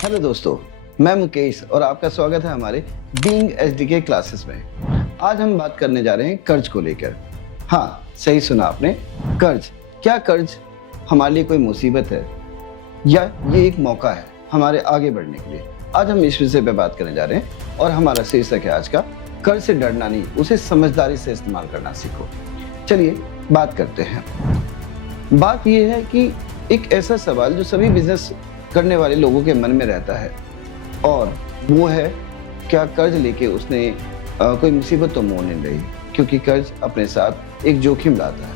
Hello दोस्तों, मैं मुकेश और आपका स्वागत है हमारे बीइंग एचडीके क्लासेस में। आज हम बात करने जा रहे हैं कर्ज को लेकर। हाँ, सही सुना आपने, कर्ज। क्या कर्ज हमारे लिए कोई मुसीबत है या ये एक मौका है हमारे आगे बढ़ने के लिए? आज हम इस विषय पे बात करने जा रहे हैं और हमारा शीर्षक है आज का, कर्ज से डरना नहीं, उसे समझदारी से इस्तेमाल करना सीखो। चलिए बात करते हैं। बात यह है कि एक ऐसा सवाल जो सभी बिजनेस करने वाले लोगों के मन में रहता है और वो है, क्या कर्ज लेके उसने कोई मुसीबत तो मोल नहीं रही? क्योंकि कर्ज अपने साथ एक जोखिम लाता है।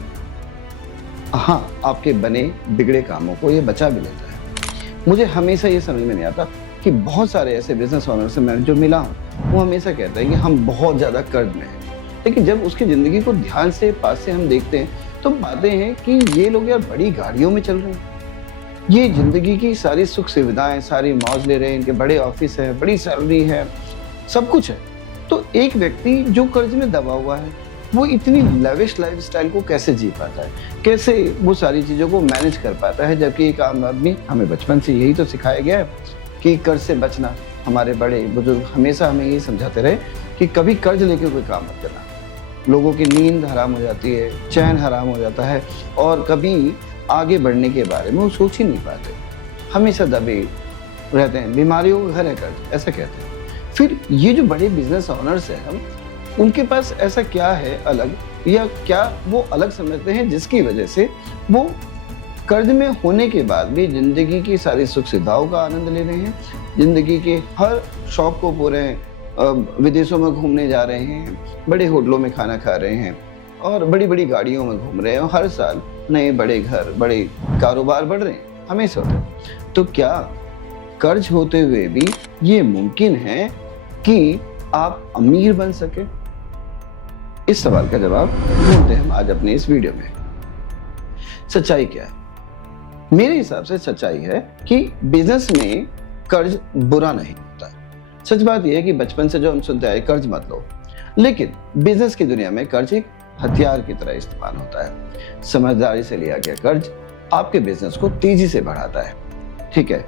हाँ, आपके बने बिगड़े कामों को ये बचा भी लेता है। मुझे हमेशा ये समझ में नहीं आता कि बहुत सारे ऐसे बिजनेस ओनर से मैं जो मिला हूँ, वो हमेशा कहते हैं कि हम बहुत ज़्यादा कर्ज में हैं। लेकिन जब उसकी ज़िंदगी को ध्यान से पास से हम देखते हैं तो पाते हैं कि ये लोग यार बड़ी गाड़ियों में चल रहे हैं, ये जिंदगी की सारी सुख सुविधाएं, सारी मौज ले रहे हैं, इनके बड़े ऑफिस है, बड़ी सैलरी है, सब कुछ है। तो एक व्यक्ति जो कर्ज में दबा हुआ है, वो इतनी लेविश लाइफस्टाइल को कैसे जी पाता है, कैसे वो सारी चीज़ों को मैनेज कर पाता है? जबकि एक आम आदमी, हमें बचपन से यही तो सिखाया गया है कि कर्ज से बचना। हमारे बड़े बुजुर्ग हमेशा हमें यही समझाते रहे कि कभी कर्ज लेके कोई काम मत करना। लोगों की नींद हराम हो जाती है, चैन हराम हो जाता है और कभी आगे बढ़ने के बारे में वो सोच ही नहीं पाते, हमेशा दबे रहते हैं। बीमारियों का घर है कर्ज, ऐसा कहते हैं। फिर ये जो बड़े बिजनेस ओनर्स हैं, हम उनके पास ऐसा क्या है अलग, या क्या वो अलग समझते हैं जिसकी वजह से वो कर्ज में होने के बाद भी जिंदगी की सारी सुख सुविधाओं का आनंद ले रहे हैं, जिंदगी के हर शौक को पूरे विदेशों में घूमने जा रहे हैं, बड़े होटलों में खाना खा रहे हैं और बड़ी बड़ी गाड़ियों में घूम रहे हैं और हर साल नए बड़े घर, बड़े कारोबार बढ़ रहे हैं, हमेशा होते हैं। तो क्या कर्ज होते हुए भी ये मुमकिन है कि आप अमीर बन सके? इस सवाल का जवाब ढूंढते हैं हम आज अपने इस वीडियो में। सच्चाई क्या है? मेरे हिसाब से सच्चाई है कि बिजनेस में कर्ज बुरा नहीं होता है। सच बात यह है कि बचपन से जो हम सुनते आए, कर्ज मत लो, लेकिन बिजनेस की दुनिया में कर्ज एक हथियार की तरह इस्तेमाल होता है। समझदारी से लिया गया कर्ज आपके बिजनेस को तेजी से बढ़ाता है। ठीक है,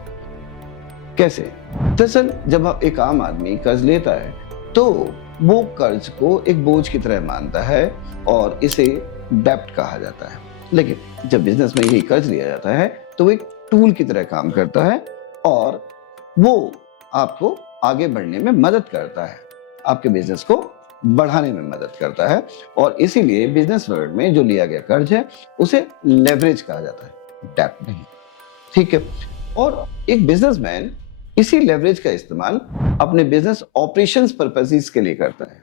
कैसे? दरअसल जब एक आम आदमी कर्ज लेता है तो वो कर्ज को एक बोझ की तरह मानता है और इसे डेब्ट कहा जाता है। लेकिन जब बिजनेस में यही कर्ज लिया जाता है तो वो एक टूल की तरह काम करता है और वो आपको आगे बढ़ने में मदद करता है, आपके बिजनेस को बढ़ाने में मदद करता है। और इसीलिए बिजनेस वर्ल्ड में जो लिया गया कर्ज है उसे लेवरेज कहा जाता है, डेब्ट नहीं। ठीक है, और एक बिजनेसमैन इसी लेवरेज का इस्तेमाल अपने बिजनेस ऑपरेशंस पर्पसेस के लिए करता है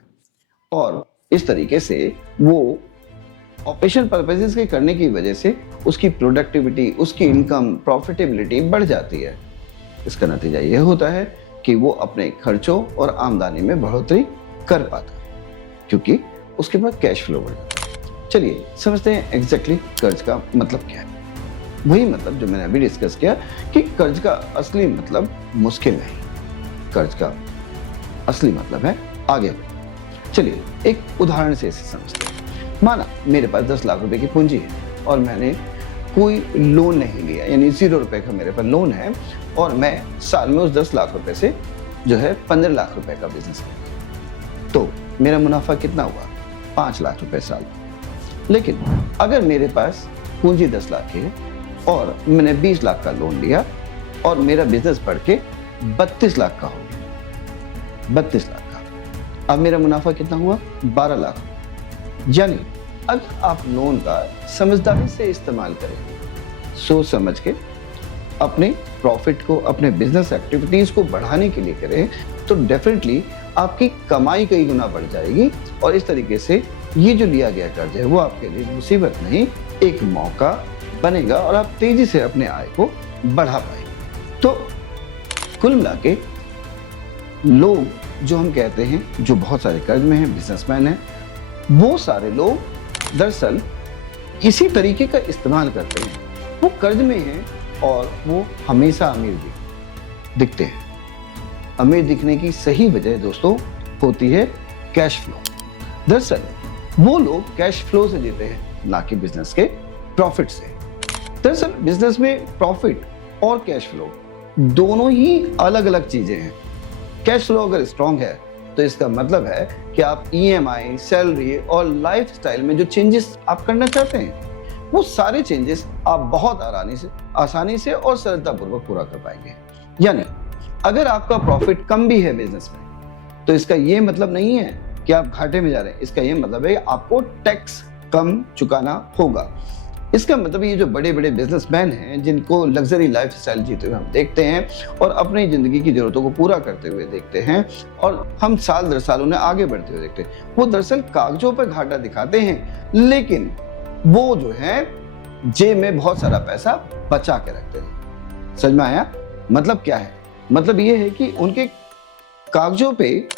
और इस तरीके से वो ऑपरेशन पर्पसेस के करने की वजह से उसकी प्रोडक्टिविटी, उसकी इनकम, प्रॉफिटेबिलिटी बढ़ जाती है। इसका नतीजा यह होता है कि वो अपने खर्चों और आमदनी में बढ़ोतरी कर पाता है क्योंकि उसके पास कैश फ्लो बढ़ जाता है। चलिए समझते हैं एग्जैक्टली कर्ज का मतलब क्या है। वही मतलब जो मैंने अभी डिस्कस किया कि कर्ज का असली मतलब मुश्किल नहीं, कर्ज का असली मतलब है आगे बढ़ना। चलिए एक उदाहरण से इसे समझते हैं। माना मेरे पास 10 लाख रुपए की पूंजी है और मैंने कोई लोन नहीं लिया, यानी 0 रुपए का मेरे पास लोन है और मैं साल में उस 10 लाख रुपए से जो है 15 लाख रुपए का बिजनेस करता, तो मेरा मुनाफा कितना हुआ? 5 लाख रुपए साल। लेकिन अगर मेरे पास पूंजी 10 लाख की है और मैंने 20 लाख का लोन लिया और मेरा बिजनेस बढ़ के 32 लाख का हो गया, 32 लाख का, अब मेरा मुनाफा कितना हुआ? 12 लाख। यानी अगर आप लोन का समझदारी से इस्तेमाल करें, सोच समझ के अपने प्रॉफिट को, अपने बिजनेस एक्टिविटीज को बढ़ाने के लिए करें, तो डेफिनेटली आपकी कमाई कई गुना बढ़ जाएगी और इस तरीके से ये जो लिया गया कर्ज है वो आपके लिए मुसीबत नहीं, एक मौका बनेगा और आप तेजी से अपने आय को बढ़ा पाएंगे। तो कुल मिला के लोग जो हम कहते हैं, जो बहुत सारे कर्ज में हैं, बिजनेसमैन हैं, वो सारे लोग दरअसल इसी तरीके का इस्तेमाल करते हैं। वो कर्ज में हैं और वो हमेशा अमीर दिखते हैं। अमीर दिखने की सही वजह दोस्तों होती है कैश फ्लो। दरअसल वो लोग कैश फ्लो से जीते हैं, ना कि बिजनेस के प्रॉफिट से। दरअसल बिजनेस में प्रॉफिट और कैश फ्लो दोनों ही अलग अलग चीजें हैं। कैश फ्लो अगर स्ट्रांग है तो इसका मतलब है कि आप ईएमआई, सैलरी और लाइफस्टाइल में जो चेंजेस आप करना चाहते हैं वो सारे चेंजेस आप बहुत आसानी से और सरलतापूर्वक पूरा कर पाएंगे। यानी अगर आपका प्रॉफिट कम भी है बिजनेस में तो इसका ये मतलब नहीं है कि आप घाटे में जा रहे हैं। इसका ये मतलब है कि आपको टैक्स कम चुकाना होगा। इसका मतलब ये जो बड़े बड़े बिजनेसमैन हैं जिनको लग्जरी लाइफस्टाइल जीते हुए हम देखते हैं और अपनी जिंदगी की जरूरतों को पूरा करते हुए देखते हैं और हम साल दर साल उन्हें आगे बढ़ते हुए देखते हैं, वो दरअसल कागजों पर घाटा दिखाते हैं लेकिन वो जो है जेब में बहुत सारा पैसा बचा के रखते हैं। समझ में आया? मतलब क्या है? मतलब ये है कि उनके कागजों पे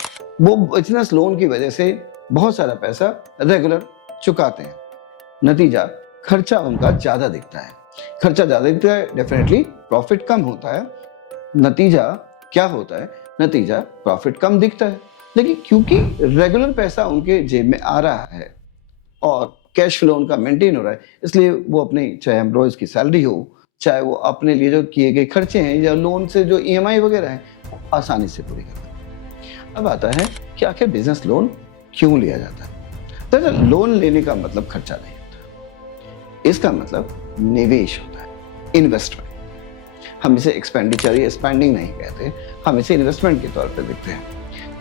वो बिजनेस लोन की वजह से बहुत सारा पैसा रेगुलर चुकाते हैं। नतीजा खर्चा उनका ज्यादा दिखता है। खर्चा ज्यादा दिखता है, डेफिनेटली प्रॉफिट कम होता है। नतीजा क्या होता है? नतीजा प्रॉफिट कम दिखता है, लेकिन क्योंकि रेगुलर पैसा उनके जेब में आ रहा है और कैश फ्लो उनका मेंटेन हो रहा है, इसलिए वो अपने चाहे एम्प्लॉयज की सैलरी हो, चाहे वो अपने लिए जो किए गए खर्चे हैं या लोन से जो ईएमआई वगैरह है, आसानी से पूरी करते हैं। अब आता है कि आखिर बिजनेस लोन क्यों लिया जाता है? दरअसल लोन लेने का मतलब खर्चा नहीं होता, इसका मतलब निवेश होता है, इन्वेस्टमेंट। हम इसे एक्सपेंडिचर या स्पेंडिंग नहीं कहते, हम इसे इन्वेस्टमेंट के तौर पर देखते हैं।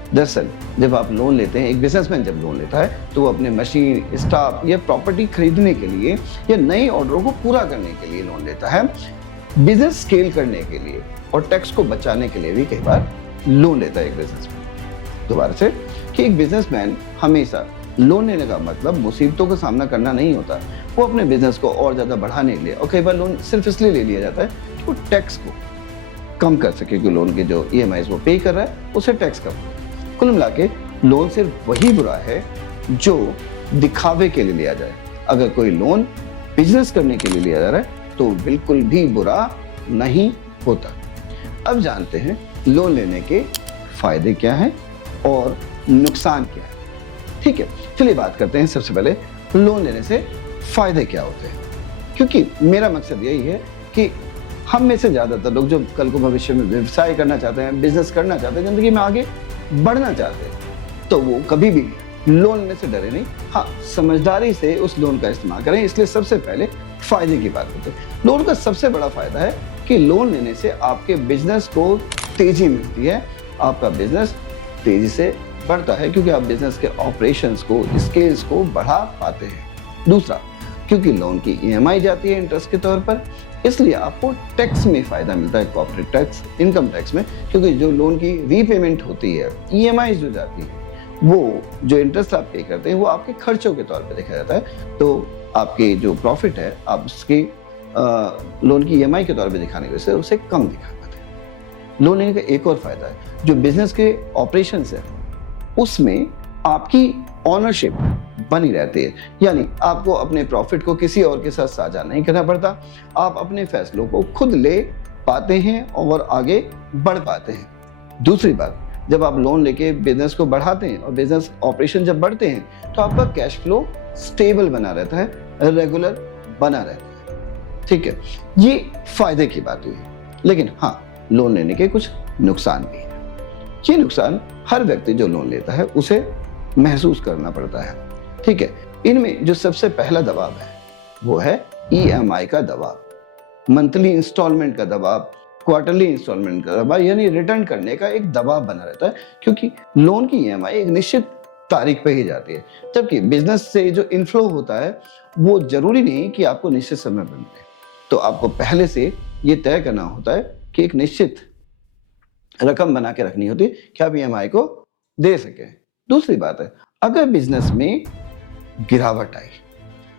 दरअसल जब आप लोन लेते हैं, एक बिजनेसमैन जब लोन लेता है तो वो अपने मशीन, स्टाफ या प्रॉपर्टी खरीदने के लिए या नई ऑर्डरों को पूरा करने के लिए लोन लेता है, बिजनेस स्केल करने के लिए और टैक्स को बचाने के लिए भी कई बार लोन लेता है एक बिजनेसमैन। दोबारा से कि एक बिजनेसमैन हमेशा लोन लेने का मतलब मुसीबतों का सामना करना नहीं होता, वो अपने बिजनेस को और ज्यादा बढ़ाने के लिए, और कई बार लोन सिर्फ इसलिए ले लिया जाता है कि वो टैक्स को कम कर सके, क्योंकि लोन के जो ईएमआई वो पे कर रहा है उसे टैक्स कम। कुल मिला के लोन सिर्फ वही बुरा है जो दिखावे के लिए लिया जाए। अगर कोई लोन बिजनेस करने के लिए लिया जा रहा है तो बिल्कुल भी बुरा नहीं होता। अब जानते हैं लोन लेने के फायदे क्या हैं और नुकसान क्या है। ठीक है, चलिए बात करते हैं सबसे पहले लोन लेने से फायदे क्या होते हैं, क्योंकि मेरा मकसद यही है कि हम में से ज्यादातर लोग जो कल को भविष्य में व्यवसाय करना चाहते हैं, बिजनेस करना चाहते हैं, जिंदगी में आगे बढ़ना चाहते हैं, तो वो कभी भी लोन लेने से डरे नहीं। हाँ, समझदारी से उस लोन का इस्तेमाल करें। इसलिए सबसे पहले फायदे की बात करते हैं। लोन का सबसे बड़ा फायदा है कि लोन लेने से आपके बिजनेस को तेजी मिलती है, आपका बिजनेस तेजी से बढ़ता है क्योंकि आप बिजनेस के ऑपरेशंस को, स्केल्स को बढ़ा पाते हैं। दूसरा, क्योंकि लोन की ईएमआई जाती है इंटरेस्ट के तौर पर, इसलिए आपको टैक्स में फायदा मिलता है, कॉर्पोरेट टैक्स, इनकम टैक्स में, क्योंकि जो लोन की रीपेमेंट होती है, ईएमआई जो जाती है, वो जो इंटरेस्ट आप पे करते हैं वो आपके खर्चों के तौर पे देखा जाता है। तो आपके जो प्रॉफिट है आप उसके लोन की ईएमआई के तौर पे दिखाने की वजह से उसे कम दिखा पाते हैं। लोन लेने का एक और फायदा है, जो बिजनेस के ऑपरेशंस है उसमें आपकी ऑनरशिप बनी रहती है, यानी आपको अपने प्रॉफिट को किसी और के साथ साझा नहीं करना पड़ता, आप अपने फैसलों को खुद ले पाते हैं और आगे बढ़ पाते हैं। दूसरी बात, जब आप लोन लेके बिजनेस को बढ़ाते हैं और बिजनेस ऑपरेशन जब बढ़ते हैं तो आपका कैश फ्लो स्टेबल बना रहता है, रेगुलर बना रहता है। ठीक है, ये फायदे की बात हुई। लेकिन हाँ, लोन लेने के कुछ नुकसान भी हैं। ये नुकसान हर व्यक्ति जो लोन लेता है उसे महसूस करना पड़ता है। ठीक है, इनमें जो सबसे पहला दबाव है वो है ईएमआई का दबाव, मंथली इंस्टॉलमेंट का दबाव, क्वार्टरली इंस्टॉलमेंट का दबाव, यानी रिटर्न करने का एक दबाव बना रहता है, क्योंकि लोन की ईएमआई एक निश्चित तारीख पे ही जाती है, जबकि बिजनेस से जो इनफ्लो होता है वो जरूरी नहीं कि आपको निश्चित समय पर मिले। तो आपको पहले से ये तय करना होता है कि एक निश्चित रकम बना के रखनी होती है कि आप ईएमआई को दे सके। दूसरी बात है, अगर बिजनेस में गिरावट आई,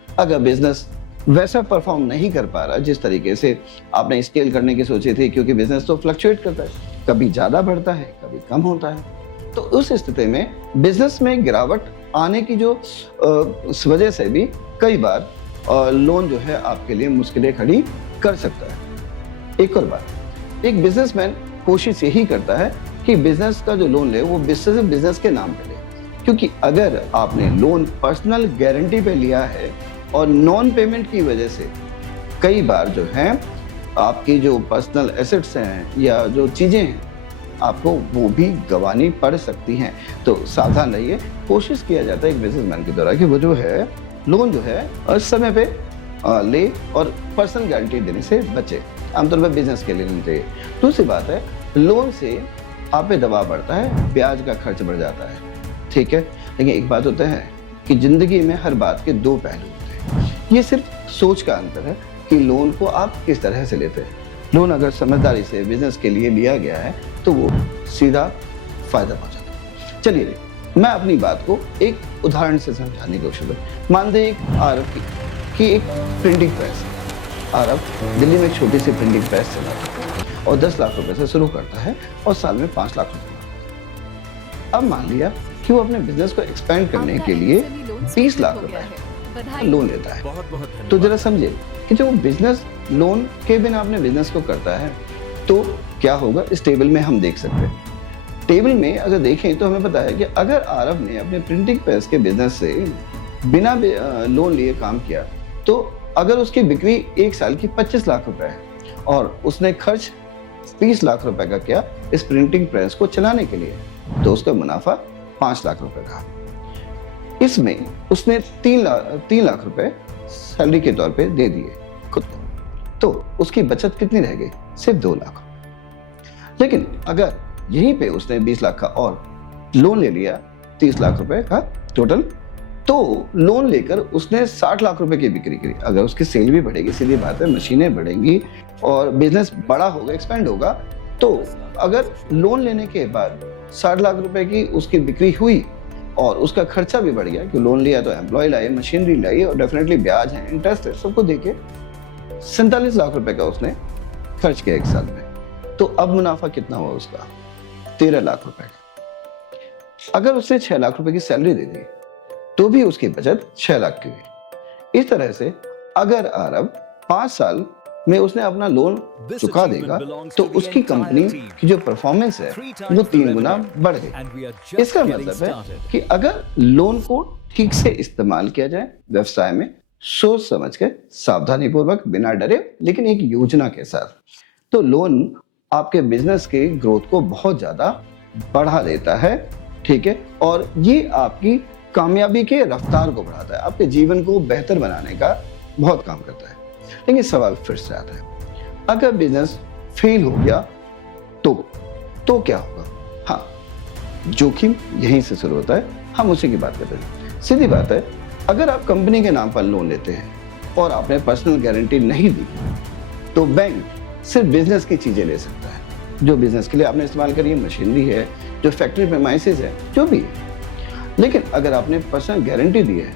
अगर बिजनेस वैसा परफॉर्म नहीं कर पा रहा जिस तरीके से आपने स्केल करने की सोची थी, क्योंकि बिजनेस तो फ्लक्चुएट करता है, कभी ज्यादा बढ़ता है कभी कम होता है, तो उस स्थिति में बिजनेस में गिरावट आने की जो वजह से भी कई बार लोन जो है आपके लिए मुश्किलें खड़ी कर सकता है। एक और बात, एक बिजनेसमैन कोशिश यही करता है कि बिजनेस का जो लोन ले वो बिजनेस के नाम पे ले, क्योंकि अगर आपने लोन पर्सनल गारंटी पे लिया है और नॉन पेमेंट की वजह से कई बार जो है आपकी जो पर्सनल एसेट्स हैं या जो चीज़ें हैं, आपको वो भी गंवानी पड़ सकती हैं। तो सावधान रहिए। कोशिश किया जाता है एक बिजनेसमैन के द्वारा कि वो जो है लोन जो है समय पे ले और पर्सनल गारंटी देने से बचे। आमतौर पर बिजनेस के लिए लेना चाहिए। दूसरी बात है, लोन से आप पे दबाव बढ़ता है, ब्याज का खर्च बढ़ जाता है, ठीक है। लेकिन एक बात होता है कि जिंदगी में हर बात के दो पहलू होते हैं। ये सिर्फ सोच का अंतर है कि लोन को आप किस तरह से लेते हैं। लोन अगर समझदारी से बिजनेस के लिए लिया गया है तो वो सीधा फायदा पहुंचाता है। चलिए मैं अपनी बात को एक उदाहरण से समझाने की कोशिश करूँ। मान दें एक आरब की एक प्रिंटिंग प्रेस है। आरब दिल्ली में एक छोटी सी प्रिंटिंग प्रेस चलाता है और 10 लाख रुपए से शुरू करता है और साल में 5 लाख रुपए कमाता है। अब मान लिया कि वो अपने बिजनेस को एक्सपेंड करने के लिए 20 लाख रुपए लोन लेता है। तो जरा समझे कि जो बिजनेस लोन के बिना अपने बिजनेस को करता है तो क्या होगा। इस टेबल में हम देख सकते हैं। टेबल में अगर देखें तो हमें पता है कि अगर आरब ने अपने प्रिंटिंग प्रेस के बिजनेस से बिना लोन लिए काम किया तो अगर उसकी बिक्री एक साल की 25 लाख रुपए है और उसने खर्च 20 लाख रुपए का किया इस प्रिंटिंग प्रेस को चलाने के लिए, तो उसका मुनाफा 5 लाख रुपए का। इसमें उसने 3 लाख रुपए सैलरी के तौर पे दे दिए खुद को, तो उसकी बचत कितनी रह गई? सिर्फ 2 लाख। लेकिन अगर यहीं पे उसने 20 लाख का और लोन ले लिया, 30 लाख रुपए का टोटल, तो लोन लेकर उसने 60 लाख रुपए की बिक्री करी। अगर उसकी सेल भी बढ़ेगी, सीधी बात है, मशीनें बढ़ेंगी और बिजनेस बड़ा होगा, एक्सपेंड होगा, तो अगर लोन लेने के बाद 60 लाख रुपए की उसकी बिक्री हुई और उसका खर्चा भी बढ़ गया कि लोन लिया तो एम्प्लॉय लाए, मशीनरी लाई और डेफिनेटली ब्याज है, इंटरेस्ट है, सबको देके 47 लाख रुपए का उसने खर्च किया एक साल में। तो अब मुनाफा कितना हुआ उसका? 13 लाख रुपए का। अगर उसने 6 लाख रुपए की सैलरी दे दी तो भी उसकी बचत 6 लाख की हुई। इस तरह से अगर अरब 5 साल में उसने अपना लोन चुका देगा तो उसकी कंपनी की जो परफॉर्मेंस है वो 3 गुना बढ़ गई। इसका मतलब है कि अगर लोन को ठीक से इस्तेमाल किया जाए व्यवसाय में, सोच समझ के, सावधानी पूर्वक, बिना डरे, लेकिन एक योजना के साथ, तो लोन आपके बिजनेस के ग्रोथ को बहुत ज्यादा बढ़ा देता है, ठीक है। और ये आपकी कामयाबी के रफ्तार को बढ़ाता है, आपके जीवन को बेहतर बनाने का बहुत काम करता है। लेकिन सवाल फिर से आता है, अगर बिजनेस फेल हो गया तो क्या होगा? हाँ, जोखिम यहीं से शुरू होता है, हम उसी की बात करते हैं। सीधी बात है, अगर आप कंपनी के नाम पर लोन लेते हैं और आपने पर्सनल गारंटी नहीं दी तो बैंक सिर्फ बिजनेस की चीजें ले सकता है, जो बिजनेस के लिए आपने इस्तेमाल करी है, मशीनरी है, जो फैक्ट्री प्रेमाइसेस है, जो भी है। लेकिन अगर आपने पर्सनल गारंटी दी है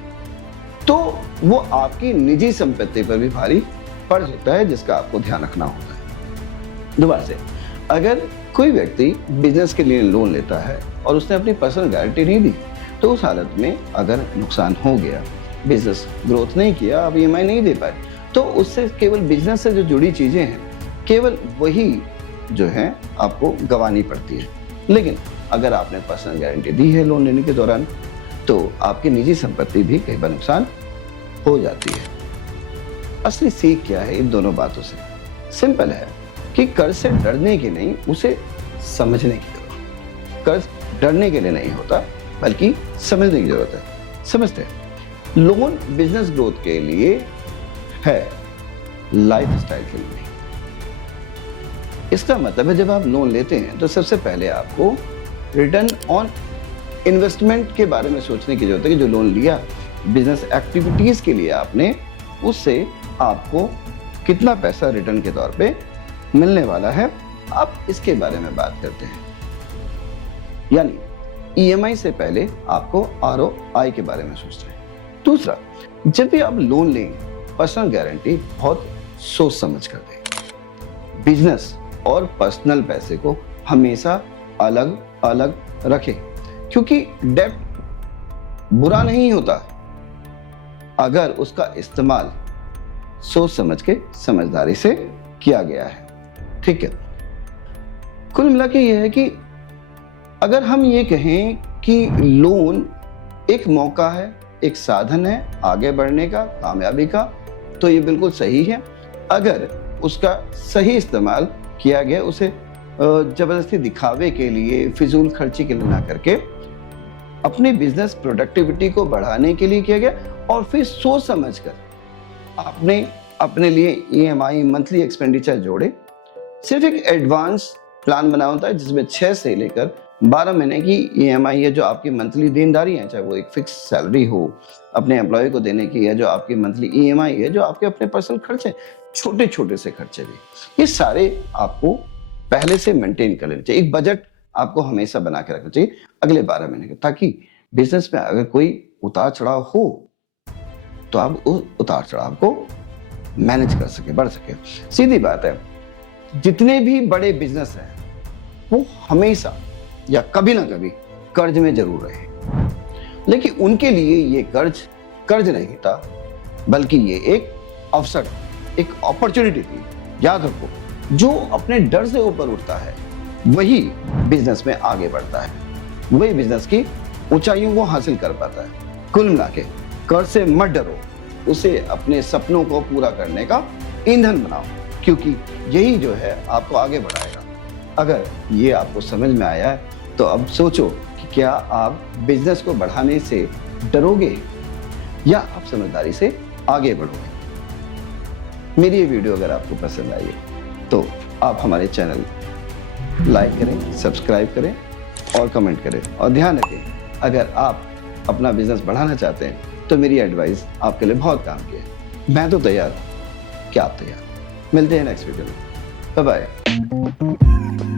तो वो आपकी निजी संपत्ति पर भी भारी पड़ सकता है, जिसका आपको ध्यान रखना होता है। दोबारा से, अगर कोई व्यक्ति बिजनेस के लिए लोन लेता है और उसने अपनी पर्सनल गारंटी नहीं दी तो उस हालत में अगर नुकसान हो गया, बिजनेस ग्रोथ नहीं किया, आप ईएमआई नहीं दे पाए, तो उससे केवल बिजनेस से जो जुड़ी चीजें हैं केवल वही जो है आपको गंवानी पड़ती है। लेकिन अगर आपने पर्सनल गारंटी दी है लोन लेने के दौरान तो आपकी निजी संपत्ति भी कई बार नुकसान हो जाती है। असली सीख क्या है इन दोनों बातों से? सिंपल है कि कर्ज से डरने की नहीं, उसे समझने की जरूरत है। कर्ज डरने के लिए नहीं होता बल्कि समझने की जरूरत है। समझते हैं, लोन बिजनेस ग्रोथ के लिए है, लाइफ स्टाइल के लिए नहीं। इसका मतलब है जब आप लोन लेते हैं तो सबसे पहले आपको रिटर्न ऑन इन्वेस्टमेंट के बारे में सोचने की जरूरत है कि जो लोन लिया बिजनेस एक्टिविटीज के लिए आपने, उससे आपको कितना पैसा रिटर्न के तौर पे मिलने वाला है, आप इसके बारे में बात करते हैं। यानी ईएमआई से पहले आपको आरओआई के बारे में सोचना है। दूसरा, जब भी आप लोन लें, पर्सनल गारंटी बहुत सोच समझ कर दें। बिजनेस और पर्सनल पैसे को हमेशा अलग अलग रखें, क्योंकि डेट बुरा नहीं होता अगर उसका इस्तेमाल सोच समझ के, समझदारी से किया गया है, ठीक है। कुल मिला के यह है कि अगर हम ये कहें कि लोन एक मौका है, एक साधन है आगे बढ़ने का, कामयाबी का, तो ये बिल्कुल सही है। अगर उसका सही इस्तेमाल किया गया, उसे जबरदस्ती दिखावे के लिए, फिजूल खर्ची के लिए ना करके अपने बिजनेस प्रोडक्टिविटी को बढ़ाने के लिए किया गया। और फिर सोच समझकर आपने अपने लिए EMI मंथली एक्सपेंडिचर जोड़े। सिर्फ एक एडवांस प्लान बना होता है जिसमें 6 से लेकर 12 महीने की EMI है, जो आपकी मंथली देनदारी है, चाहे वो एक फिक्स सैलरी हो अपने एम्प्लॉय को देने की, है जो आपकी मंथली EMI है, जो आपके अपने पर्सनल खर्चे, छोटे छोटे से खर्चे भी, ये सारे आपको पहले से मेंटेन कर लेने चाहिए। एक बजट आपको हमेशा बना के रखना चाहिए अगले 12 महीने का, ताकि बिजनेस में अगर कोई उतार चढ़ाव हो तो आप उस उतार चढ़ाव को मैनेज कर सके, बढ़ सके। सीधी बात है, जितने भी बड़े बिजनेस हैं वो हमेशा या कभी ना कभी कर्ज में जरूर रहे, लेकिन उनके लिए ये कर्ज नहीं था, बल्कि ये एक अवसर, एक अपॉर्चुनिटी थी। याद रखो, जो अपने डर से ऊपर उठता है वही बिजनेस में आगे बढ़ता है, वही बिजनेस की ऊंचाइयों को हासिल कर पाता है। कुल मिला के कर्ज से मत डरो, उसे अपने सपनों को पूरा करने का ईंधन बनाओ, क्योंकि यही जो है आपको आगे बढ़ाएगा। अगर ये आपको समझ में आया है तो अब सोचो कि क्या आप बिजनेस को बढ़ाने से डरोगे या आप समझदारी से आगे बढ़ोगे। मेरी ये वीडियो अगर आपको पसंद आई है तो आप हमारे चैनल लाइक करें, सब्सक्राइब करें और कमेंट करें। और ध्यान रखें, अगर आप अपना बिजनेस बढ़ाना चाहते हैं तो मेरी एडवाइस आपके लिए बहुत काम की है। मैं तो तैयार हूँ, क्या आप तैयार? मिलते हैं नेक्स्ट वीडियो में। Bye bye.